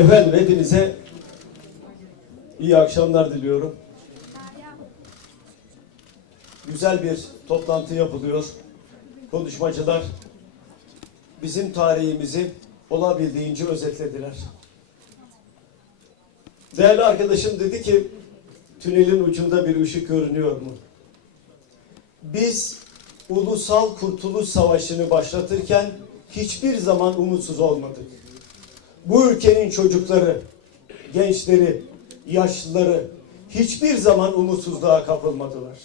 Efendim hepinize iyi akşamlar diliyorum. Güzel bir toplantı yapılıyor. Konuşmacılar bizim tarihimizi olabildiğince özetlediler. Değerli arkadaşım dedi ki tünelin ucunda bir ışık görünüyor mu? Biz Ulusal Kurtuluş Savaşı'nı başlatırken hiçbir zaman umutsuz olmadık. Bu ülkenin çocukları, gençleri, yaşlıları hiçbir zaman umutsuzluğa kapılmadılar.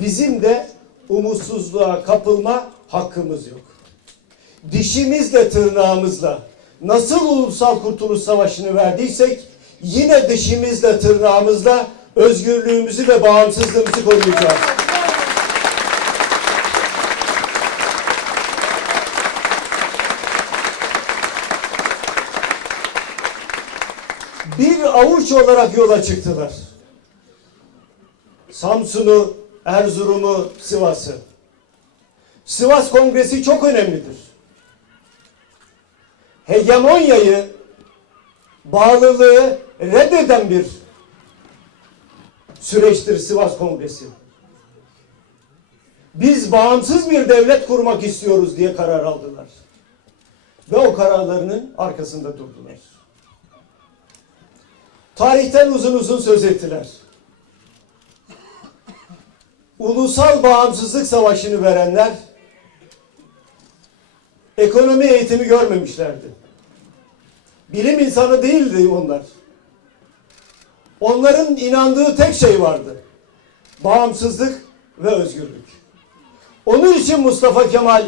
Bizim de umutsuzluğa kapılma hakkımız yok. Dişimizle tırnağımızla nasıl Ulusal Kurtuluş Savaşı'nı verdiysek yine dişimizle tırnağımızla özgürlüğümüzü ve bağımsızlığımızı koruyacağız. Bir avuç olarak yola çıktılar. Samsun'u, Erzurum'u, Sivas'ı. Sivas Kongresi çok önemlidir. Hegemonyayı, bağlılığı reddeden bir süreçtir Sivas Kongresi. Biz bağımsız bir devlet kurmak istiyoruz diye karar aldılar. Ve o kararlarının arkasında durdular. Tarihten uzun uzun söz ettiler. Ulusal bağımsızlık savaşını verenler ekonomi eğitimi görmemişlerdi. Bilim insanı değildi onlar. Onların inandığı tek şey vardı. Bağımsızlık ve özgürlük. Onun için Mustafa Kemal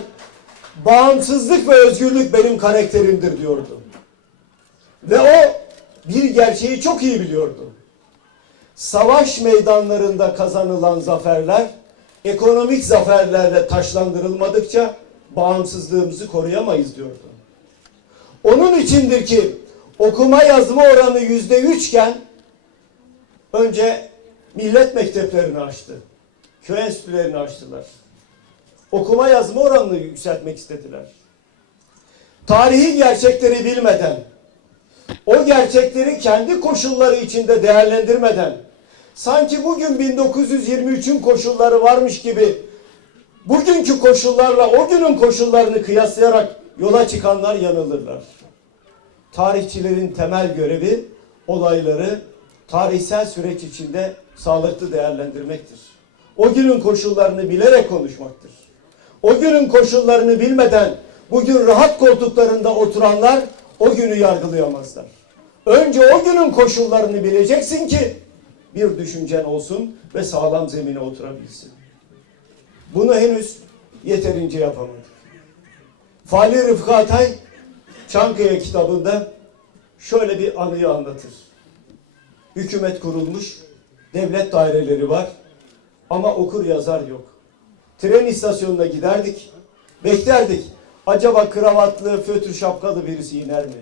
bağımsızlık ve özgürlük benim karakterimdir diyordu. Ve o bir gerçeği çok iyi biliyordu. Savaş meydanlarında kazanılan zaferler ekonomik zaferlerle taşlandırılmadıkça bağımsızlığımızı koruyamayız diyordu. Onun içindir ki okuma yazma oranı yüzde üçken önce millet mekteplerini açtı. Köy enstitülerini açtılar. Okuma yazma oranını yükseltmek istediler. Tarihi gerçekleri bilmeden, o gerçekleri kendi koşulları içinde değerlendirmeden sanki bugün 1923'ün koşulları varmış gibi bugünkü koşullarla o günün koşullarını kıyaslayarak yola çıkanlar yanılırlar. Tarihçilerin temel görevi olayları tarihsel süreç içinde sağlıklı değerlendirmektir. O günün koşullarını bilerek konuşmaktır. O günün koşullarını bilmeden bugün rahat koltuklarında oturanlar o günü yargılayamazlar. Önce o günün koşullarını bileceksin ki bir düşüncen olsun ve sağlam zemine oturabilsin. Bunu henüz yeterince yapamadık. Fali Rıfkı Atay Çankaya kitabında şöyle bir anıyı anlatır. Hükümet kurulmuş, devlet daireleri var ama okur yazar yok. Tren istasyonuna giderdik, beklerdik. Acaba kravatlı, fötr şapkalı birisi iner mi?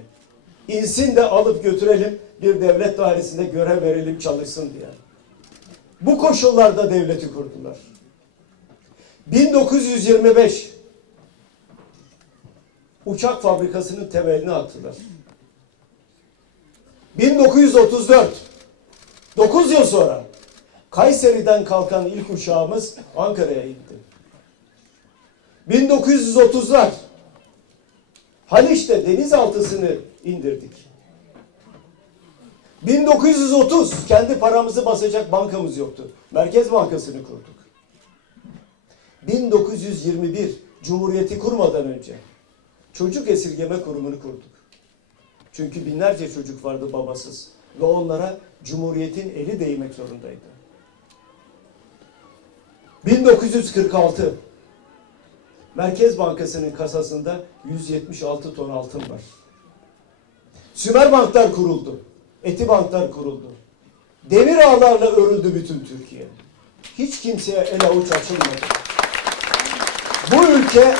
İnsin de alıp götürelim, bir devlet dairesinde görev verelim çalışsın diye. Bu koşullarda devleti kurdular. 1925 uçak fabrikasının temelini attılar. 1934 9 yıl sonra Kayseri'den kalkan ilk uçağımız Ankara'ya gitti. 1930'lar Haliç'te denizaltısını indirdik. 1930 kendi paramızı basacak bankamız yoktu. Merkez Bankası'nı kurduk. 1921 Cumhuriyeti kurmadan önce çocuk esirgeme kurumunu kurduk. Çünkü binlerce çocuk vardı babasız ve onlara Cumhuriyet'in eli değmek zorundaydı. 1946 Merkez Bankası'nın kasasında 176 ton altın var. Sümer banklar kuruldu. Eti banklar kuruldu. Demir ağlarla örüldü bütün Türkiye. Hiç kimseye el avuç açılmadı. Bu ülke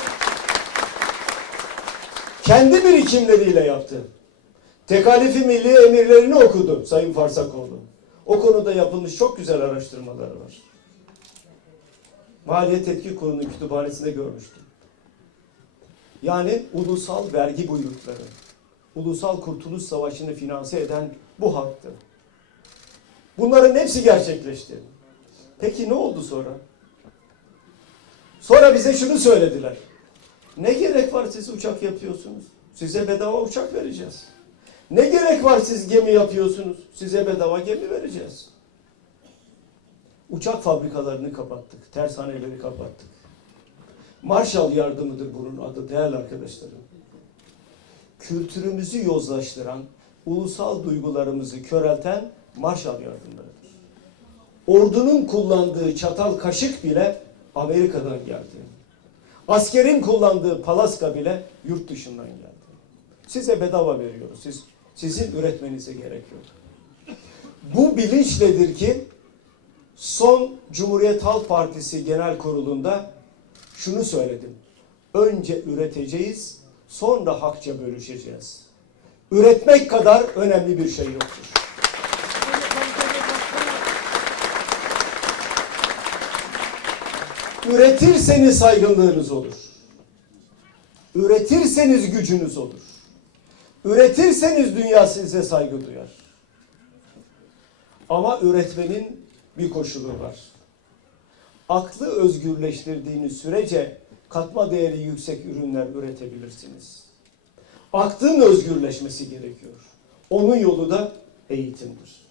kendi birikimleriyle yaptı. Tekalifi milli emirlerini okudu Sayın Farsakoğlu. O konuda yapılmış çok güzel araştırmalar var. Maliye Tetkik Kurulu'nun kütüphanesinde görmüştüm. Yani ulusal vergi buyrukları. Ulusal Kurtuluş Savaşı'nı finanse eden bu halktı. Bunların hepsi gerçekleşti. Peki ne oldu sonra? Sonra bize şunu söylediler. Ne gerek var siz uçak yapıyorsunuz? Size bedava uçak vereceğiz. Ne gerek var siz gemi yapıyorsunuz? Size bedava gemi vereceğiz. Uçak fabrikalarını kapattık. Tersaneleri kapattık. Marshall yardımıdır bunun adı değerli arkadaşlarım. Kültürümüzü yozlaştıran, ulusal duygularımızı körelten Marshall yardımlarıdır. Ordunun kullandığı çatal kaşık bile Amerika'dan geldi. Askerin kullandığı palaska bile yurt dışından geldi. Size bedava veriyoruz. Siz sizin üretmenize gerek yok. Bu bilinçledir ki son Cumhuriyet Halk Partisi Genel Kurulu'nda şunu söyledim. Önce üreteceğiz, sonra hakça bölüşeceğiz. Üretmek kadar önemli bir şey yoktur. Üretirseniz saygınlığınız olur. Üretirseniz gücünüz olur. Üretirseniz dünya size saygı duyar. Ama üretmenin bir koşulu var. Aklı özgürleştirdiğiniz sürece katma değeri yüksek ürünler üretebilirsiniz. Aklın özgürleşmesi gerekiyor. Onun yolu da eğitimdir.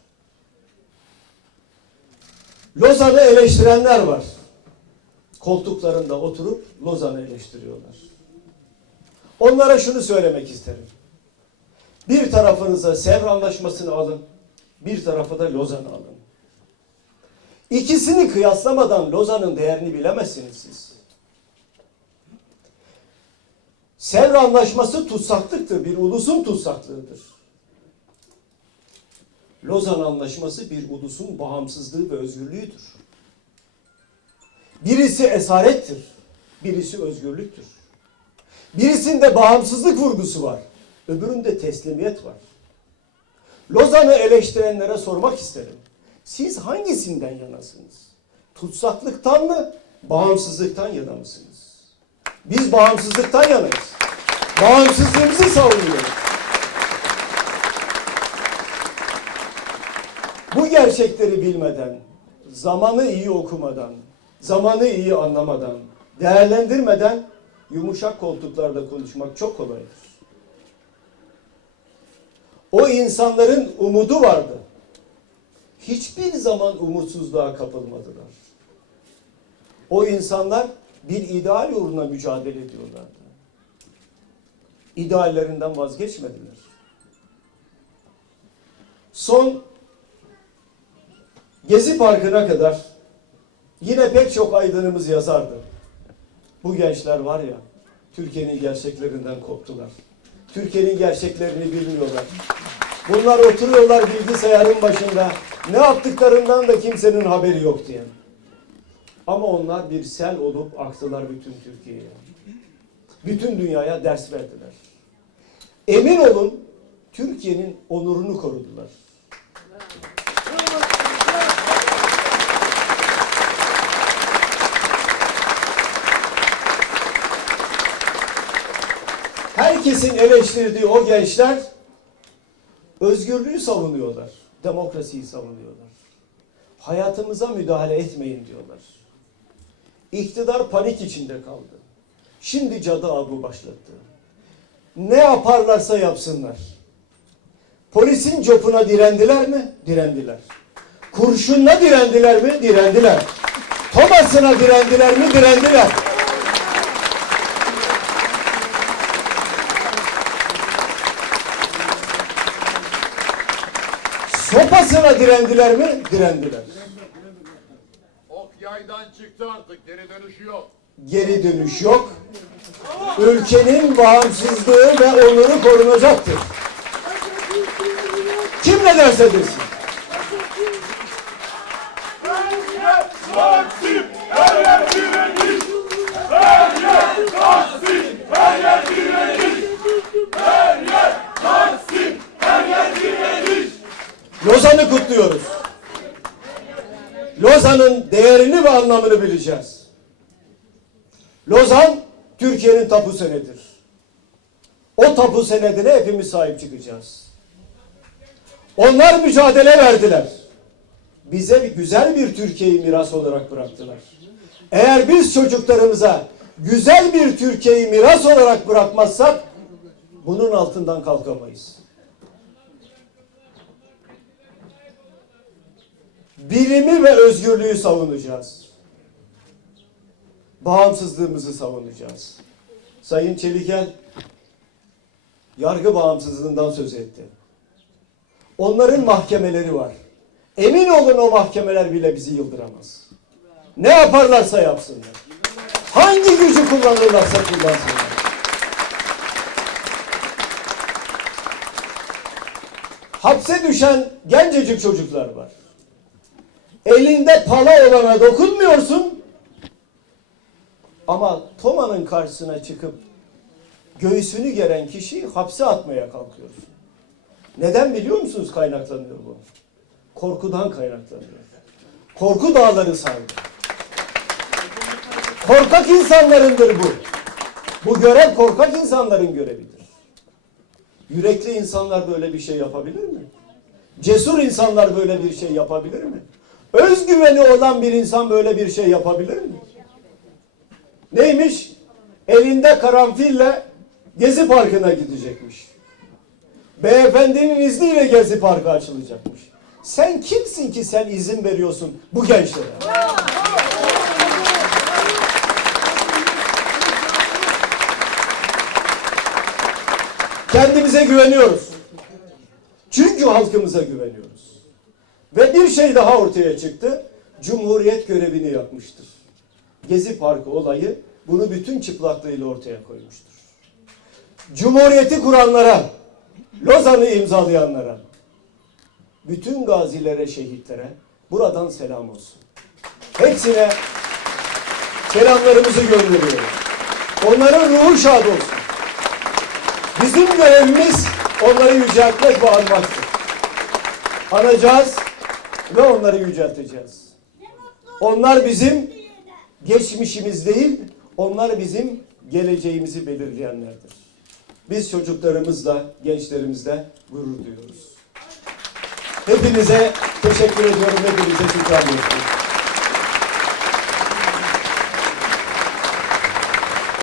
Lozan'ı eleştirenler var. Koltuklarında oturup Lozan'ı eleştiriyorlar. Onlara şunu söylemek isterim. Bir tarafınıza Sevr Anlaşması'nı alın, bir tarafa da Lozan'ı alın. İkisini kıyaslamadan Lozan'ın değerini bilemezsiniz siz. Sevr Anlaşması tutsaklıktır, bir ulusun tutsaklığıdır. Lozan Anlaşması bir ulusun bağımsızlığı ve özgürlüğüdür. Birisi esarettir, birisi özgürlüktür. Birisinde bağımsızlık vurgusu var, öbüründe teslimiyet var. Lozan'ı eleştirenlere sormak isterim. Siz hangisinden yanasınız? Tutsaklıktan mı, bağımsızlıktan yana mısınız? Biz bağımsızlıktan yanayız. Bağımsızlığımızı savunuyoruz. Bu gerçekleri bilmeden, zamanı iyi okumadan, zamanı iyi anlamadan, değerlendirmeden yumuşak koltuklarda konuşmak çok kolaydır. O insanların umudu vardı. Hiçbir zaman umutsuzluğa kapılmadılar. O insanlar bir ideal uğruna mücadele ediyorlardı. İdeallerinden vazgeçmediler. Son Gezi Parkı'na kadar yine pek çok aydınımız yazardı. Bu gençler var ya, Türkiye'nin gerçeklerinden koptular. Türkiye'nin gerçeklerini bilmiyorlar. Bunlar oturuyorlar bilgisayarın başında. Ne yaptıklarından da kimsenin haberi yok diye. Ama onlar bir sel olup aktılar bütün Türkiye'ye. Bütün dünyaya ders verdiler. Emin olun Türkiye'nin onurunu korudular. Herkesin eleştirdiği o gençler özgürlüğü savunuyorlar. Demokrasiyi savunuyorlar. Hayatımıza müdahale etmeyin diyorlar. İktidar panik içinde kaldı. Şimdi cadı avı başlattı. Ne yaparlarsa yapsınlar. Polisin copuna direndiler mi? Direndiler. Kurşunla direndiler mi? Direndiler. Tomasına direndiler mi? Direndiler. Sopasına direndiler mi? Direndiler. Ok yaydan çıktı artık geri dönüşü yok. Geri dönüş yok. Ülkenin bağımsızlığı ve onuru korunacaktır. Kim ne derse desin. Lozan'ı kutluyoruz. Lozan'ın değerini ve anlamını bileceğiz. Lozan Türkiye'nin tapu senedidir. O tapu senedine hepimiz sahip çıkacağız. Onlar mücadele verdiler. Bize bir güzel bir Türkiye'yi miras olarak bıraktılar. Eğer biz çocuklarımıza güzel bir Türkiye'yi miras olarak bırakmazsak bunun altından kalkamayız. Bilimi ve özgürlüğü savunacağız. Bağımsızlığımızı savunacağız. Sayın Çelikel yargı bağımsızlığından söz etti. Onların mahkemeleri var. Emin olun o mahkemeler bile bizi yıldıramaz. Ne yaparlarsa yapsınlar. Hangi gücü kullanırlarsa kullansınlar. Hapse düşen gencecik çocuklar var. Elinde pala olana dokunmuyorsun. Ama Toma'nın karşısına çıkıp göğsünü geren kişiyi hapse atmaya kalkıyorsun. Neden biliyor musunuz kaynaklanıyor bu? Korkudan kaynaklanıyor. Korku dağları sardı. Korkak insanlarındır bu. Bu görev korkak insanların görevidir. Yürekli insanlar böyle bir şey yapabilir mi? Cesur insanlar böyle bir şey yapabilir mi? Özgüveni olan bir insan böyle bir şey yapabilir mi? Neymiş? Elinde karanfille Gezi Parkı'na gidecekmiş. Beyefendinin izniyle Gezi Parkı açılacakmış. Sen kimsin ki sen izin veriyorsun bu gençlere? Kendimize güveniyoruz. Çünkü halkımıza güveniyoruz. Ve bir şey daha ortaya çıktı. Cumhuriyet görevini yapmıştır. Gezi Parkı olayı bunu bütün çıplaklığıyla ortaya koymuştur. Cumhuriyeti kuranlara, Lozan'ı imzalayanlara, bütün gazilere, şehitlere buradan selam olsun. Hepsine selamlarımızı gönderiyoruz. Onların ruhu şad olsun. Bizim görevimiz onları yüceltmek ve anmaktır. Anacağız ve onları yücelteceğiz. Onlar bizim geçmişimiz değil, onlar bizim geleceğimizi belirleyenlerdir. Biz çocuklarımızla, gençlerimizle gurur duyuyoruz. Hepinize teşekkür ediyorum, hepinize şükran ediyorum.